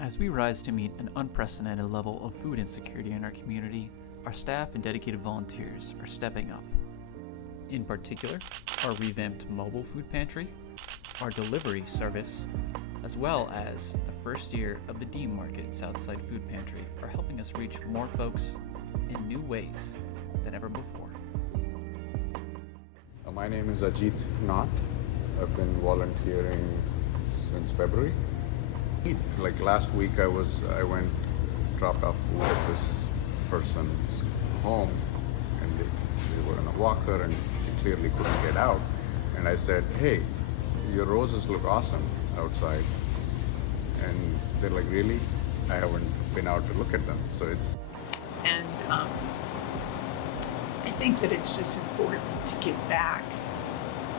As we rise to meet an unprecedented level of food insecurity in our community, our staff and dedicated volunteers are stepping up. In particular, our revamped mobile food pantry, our delivery service, as well as the first year of the D Market Southside Food Pantry are helping us reach more folks in new ways than ever before. My name is Ajit Nath. I've been volunteering since February. Like last week, I went dropped off food at this person's home, and they were in a walker, and they clearly couldn't get out. And I said, "Hey, your roses look awesome outside." And they're like, "Really? I haven't been out to look at them." So it's. And I think that it's just important to give back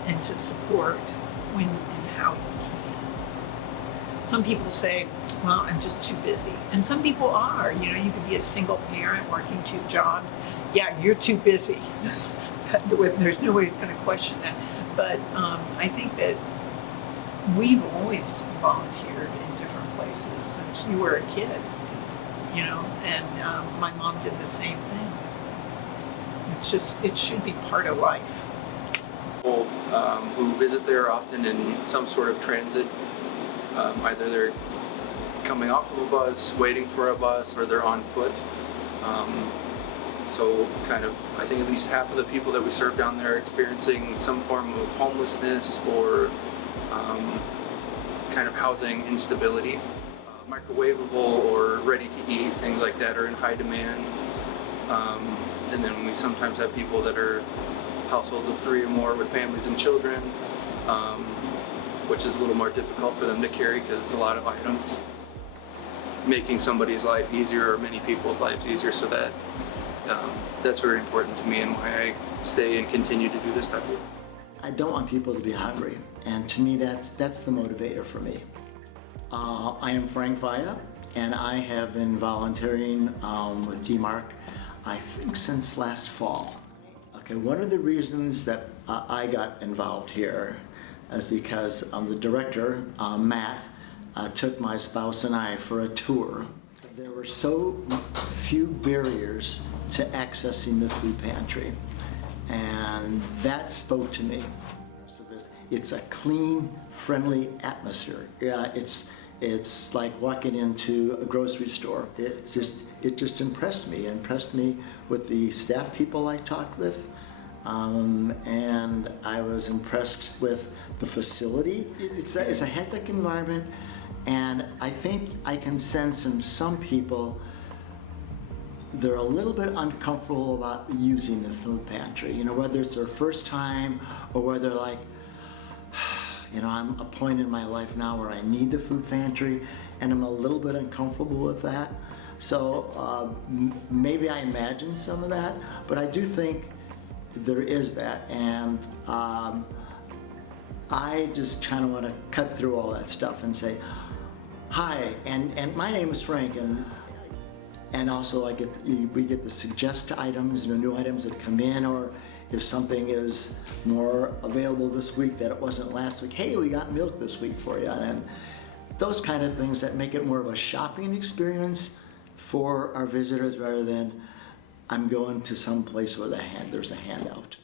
and to support when and how you can. Some people say, well, I'm just too busy. And some people are. You know, you could be a single parent working 2 jobs. Yeah, you're too busy. There's nobody's going to question that. But I think that we've always volunteered in different places since you were a kid, you know, and my mom did the same thing. It's just, it should be part of life. People who visit there often in some sort of transit, either they're coming off of a bus, waiting for a bus, or they're on foot. So kind of, I think at least half of the people that we serve down there are experiencing some form of homelessness or kind of housing instability. Microwavable or ready to eat, things like that are in high demand. And then we sometimes have people that are households of 3 or more with families and children, which is a little more difficult for them to carry because it's a lot of items. Making somebody's life easier, or many people's lives easier, so that that's very important to me and why I stay and continue to do this type of work. I don't want people to be hungry, and to me that's the motivator for me. I am Frank Vaya, and I have been volunteering with DMARC, I think since last fall. Okay, one of the reasons that I got involved here is because the director, Matt, took my spouse and I for a tour. There were so few barriers to accessing the food pantry, and that spoke to me. It's a clean, friendly atmosphere. Yeah, it's like walking into a grocery store. It just impressed me with the staff people I talked with, and I was impressed with the facility. It's a hectic environment, and I think I can sense in some people they're a little bit uncomfortable about using the food pantry. You know, whether it's their first time or whether they're like, you know, I'm at a point in my life now where I need the food pantry, and I'm a little bit uncomfortable with that. So maybe I imagine some of that, but I do think there is that, and I just kind of want to cut through all that stuff and say, hi, and my name is Frank, and also we get to suggest items, you know, new items that come in, or if something is more available this week that it wasn't last week, hey, we got milk this week for you, and those kind of things that make it more of a shopping experience for our visitors rather than I'm going to some place where there's a handout.